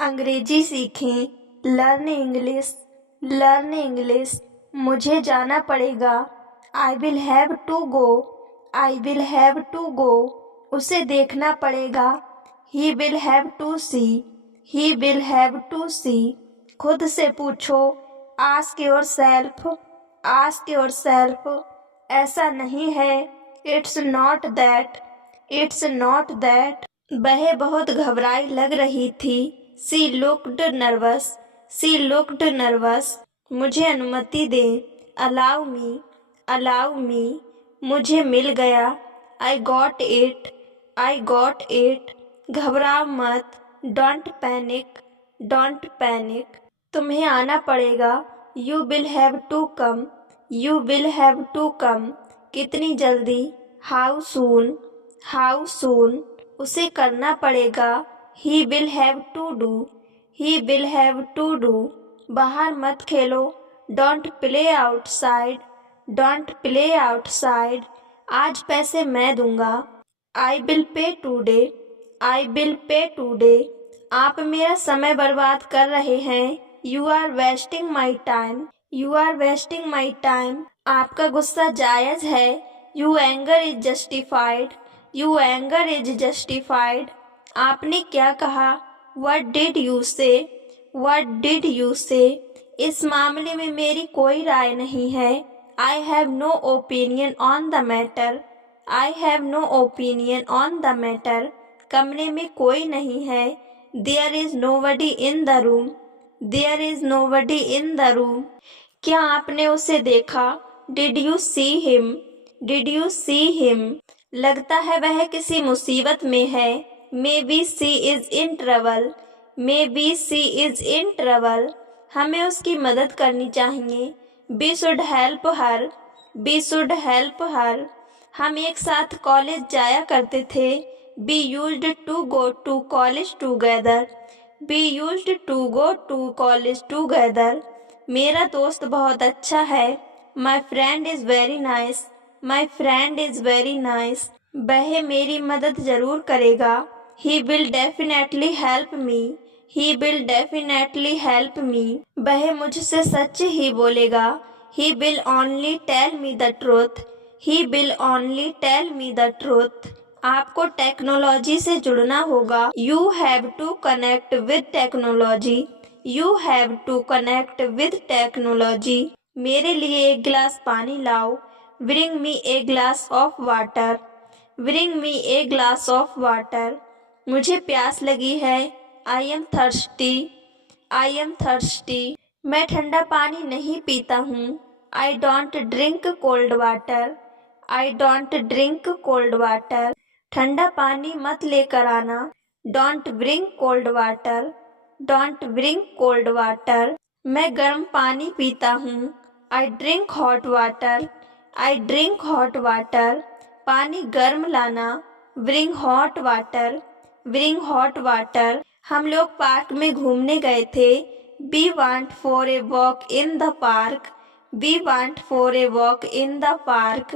अंग्रेजी सीखें। Learn English. Learn English. मुझे जाना पड़ेगा। I will have to go. I will have to go. उसे देखना पड़ेगा। He will have to see. He will have to see. खुद से पूछो। Ask yourself. Ask yourself. ऐसा नहीं है। It's not that. It's not that. वह बहुत घबराई लग रही थी। She looked nervous. She looked nervous. मुझे अनुमति दें। Allow me. Allow me. मुझे मिल गया। I got it. I got it. घबराओ मत। Don't panic. Don't panic. तुम्हें आना पड़ेगा। You will have to come. You will have to come. कितनी जल्दी। How soon. How soon. उसे करना पड़ेगा। He will have to do. He will have to do. बाहर मत खेलो। Don't play outside. Don't play outside. आज पैसे मैं दूंगा। I will pay today. I will pay today. आप मेरा समय बर्बाद कर रहे हैं। You are wasting my time. You are wasting my time. आपका गुस्सा जायज़ है। You anger is justified. You anger is justified. आपने क्या कहा। What did you say. What did you say. इस मामले में मेरी कोई राय नहीं है। I have no opinion on the matter. I have no opinion on the matter. कमरे में कोई नहीं है। There is nobody in the room. There is nobody in the room. क्या आपने उसे देखा। Did you see him. Did you see him. लगता है वह किसी मुसीबत में है। Maybe she is in trouble. Maybe she is in trouble. हमें उसकी मदद करनी चाहिए। We should help her. We should help her. हम एक साथ कॉलेज जाया करते थे। We used to go to college together. We used to go to college together. मेरा दोस्त बहुत अच्छा है। My friend is very nice. My friend is very nice. वह मेरी मदद ज़रूर करेगा। He will definitely help me. He will definitely help me. वह मुझसे सच ही बोलेगा। He will only tell me the truth. He will only tell me the truth. आपको टेक्नोलॉजी से जुड़ना होगा। You have to connect with technology. You have to connect with technology. मेरे लिए एक गिलास पानी लाओ। Bring me a glass of water. Bring me a glass of water. मुझे प्यास लगी है। I am thirsty. I am thirsty. मैं ठंडा पानी नहीं पीता हूँ। I don't drink cold water. I don't drink cold water. ठंडा पानी मत लेकर आना। Don't bring cold water. Don't bring cold water. मैं गर्म पानी पीता हूँ। I drink hot water. I drink hot water. पानी गर्म लाना। Bring hot water. Bring hot water. हम लोग पार्क में घूमने गए थे। We want for a walk in the park. We want for a walk in the park.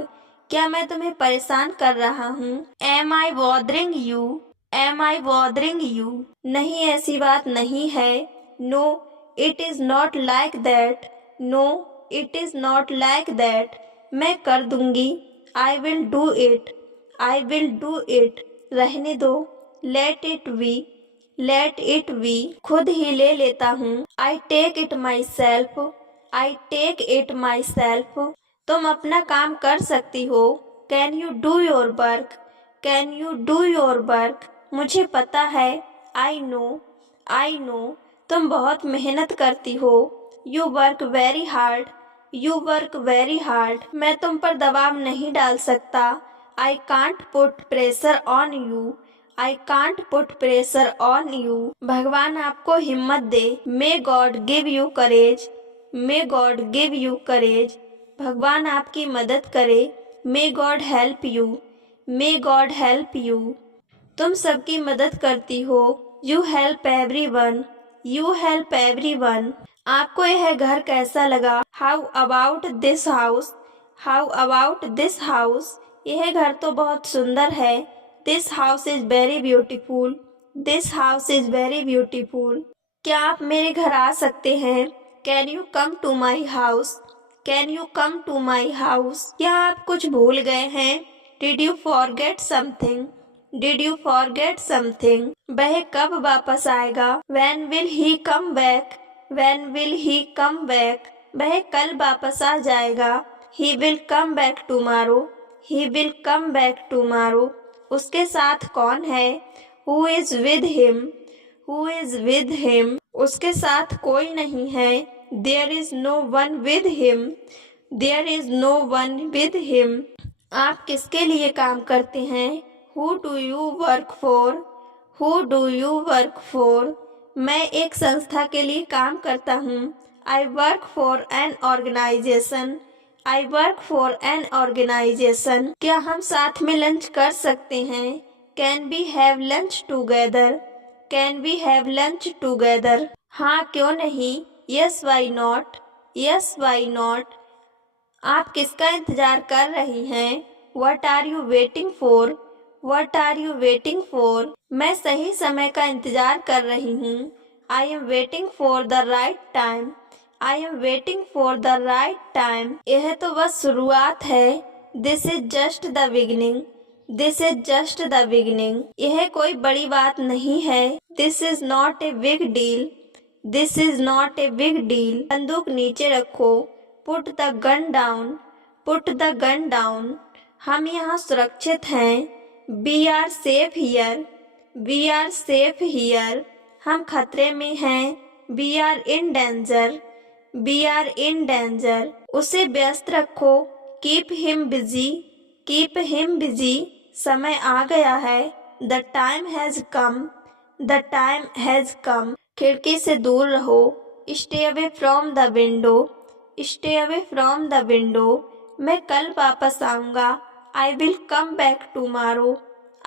क्या मैं तुम्हें परेशान कर रहा हूँ। Am I bothering you. Am I bothering you. नहीं, ऐसी बात नहीं है। No it is not like that. No it is not like that. मैं कर दूंगी। I will do it. I will do it. रहने दो। Let it be. Let it be. खुद ही ले लेता हूँ। I take it myself. I take it myself. तुम अपना काम कर सकती हो। Can you do your work. Can you do your work. मुझे पता है। I know. I know. तुम बहुत मेहनत करती हो। You work very hard. You work very hard. मैं तुम पर दबाव नहीं डाल सकता। I can't put pressure on you. I can't put pressure on you. भगवान आपको हिम्मत दे। May God give you courage. May God give you courage. भगवान आपकी मदद करे। May God help you. May God help you. तुम सबकी मदद करती हो। You help everyone. You help everyone. आपको यह घर कैसा लगा। How about this house. How about this house. यह घर तो बहुत सुंदर है। This house is very beautiful. This house is very beautiful. क्या आप मेरे घर आ सकते हैं? Can you come to my house? Can you come to my house? क्या आप कुछ भूल गए हैं? Did you forget something? Did you forget something? वह कब वापस आएगा? When will he come back? When will he come back? वह कल वापस आ जाएगा। He will come back tomorrow. He will come back tomorrow. उसके साथ कौन है? Who is with him? Who is with him? उसके साथ कोई नहीं है। There is no one with him. There is no one with him. आप किसके लिए काम करते हैं? Who do you work for? Who do you work for? मैं एक संस्था के लिए काम करता हूँ। I work for an organization. I work for an organization. क्या हम साथ में लंच कर सकते हैं? Can we have lunch together? Can we have lunch together? हाँ क्यों नहीं? Yes why not? Yes why not? आप किसका इंतजार कर रही हैं? What are you waiting for? What are you waiting for? मैं सही समय का इंतजार कर रही हूँ। I am waiting for the right time. I am waiting for the right time. यह तो बस शुरुआत है। This is just the beginning. This is just the beginning. यह कोई बड़ी बात नहीं है। This is not a big deal. This is not a big deal. बंदूक नीचे रखो। Put the gun down. Put the gun down. हम यहाँ सुरक्षित हैं। We are safe here. We are safe here. हम खतरे में हैं। We are in danger. We are in danger. उसे व्यस्त रखो। Keep him busy. Keep him busy. समय आ गया है। The time has come. The time has come. खिड़की से दूर रहो। Stay away from the window. Stay away from the window. मैं कल वापस आऊँगा। I will come back tomorrow.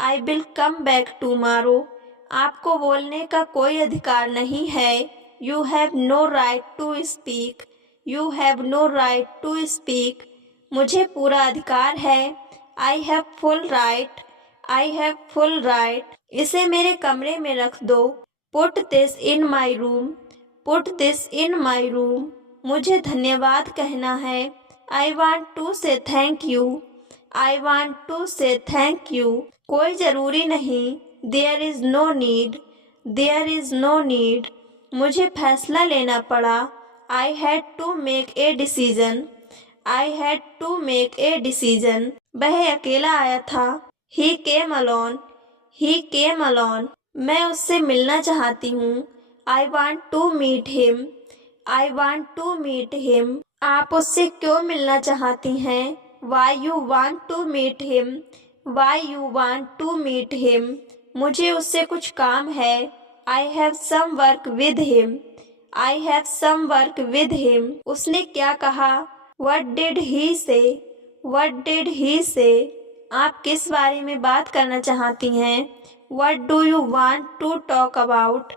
I will come back tomorrow. आपको बोलने का कोई अधिकार नहीं है। You have no right to speak. You have no right to speak. मुझे पूरा अधिकार है। I have full right. I have full right. इसे मेरे कमरे में रख दो। Put this in my room. Put this in my room. मुझे धन्यवाद कहना है। I want to say thank you. I want to say thank you. कोई जरूरी नहीं। There is no need. There is no need. मुझे फैसला लेना पड़ा। I had to make a decision. I had to make a decision. वह अकेला आया था। He came alone. He came alone. मैं उससे मिलना चाहती हूँ। I want to meet him. I want to meet him. आप उससे क्यों मिलना चाहती हैं? Why you want to meet him? Why you want to meet him? मुझे उससे कुछ काम है। I have some work with him. I have some work with him. उसने क्या कहा? What did he say? What did he say? आप किस बारे में बात करना चाहती हैं? What do you want to talk about?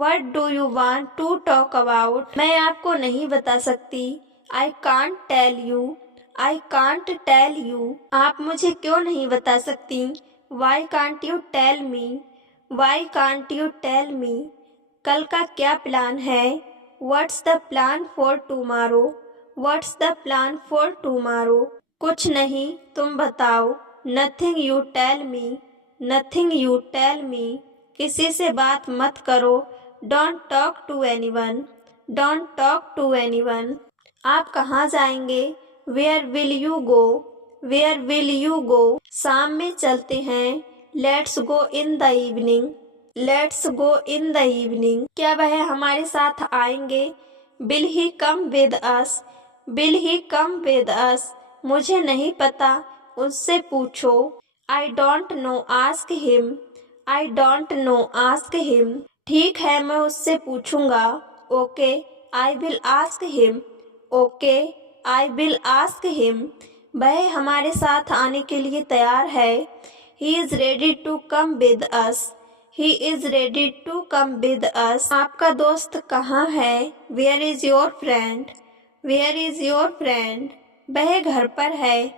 What do you want to talk about? मैं आपको नहीं बता सकती। I can't tell you. I can't tell you. आप मुझे क्यों नहीं बता सकती? Why can't you tell me? Why can't you tell me? कल का क्या प्लान है? What's the plan for tomorrow? What's the plan for tomorrow? कुछ नहीं, तुम बताओ। Nothing you tell me. Nothing you tell me. किसी से बात मत करो। Don't talk to anyone. Don't talk to anyone. आप कहाँ जाएंगे? Where will you go? Where will you go? शाम में चलते हैं। Let's go in the evening. Let's go in the evening. क्या वह हमारे साथ आएंगे? Will he come with us? Will he come with us? मुझे नहीं पता, उससे पूछो। I don't know. Ask him. I don't know. Ask him. ठीक है, मैं उससे पूछूंगा। Okay, I will ask him. Okay, I will ask him. वह हमारे साथ आने के लिए तैयार है। He is ready to come with us. He is ready to come with us. आपका दोस्त कहाँ है? Where is your friend? Where is your friend? वह घर पर है।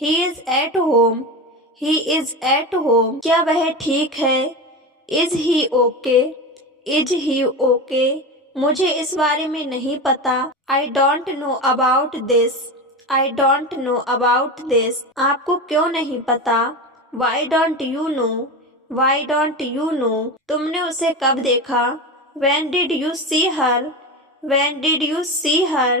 He is at home. He is at home. क्या वह ठीक है? Is he okay? Is he okay? मुझे इस बारे में नहीं पता। I don't know about this. I don't know about this. आपको क्यों नहीं पता? Why don't you know? Why don't you know? तुमने उसे कब देखा? When did you see her? When did you see her?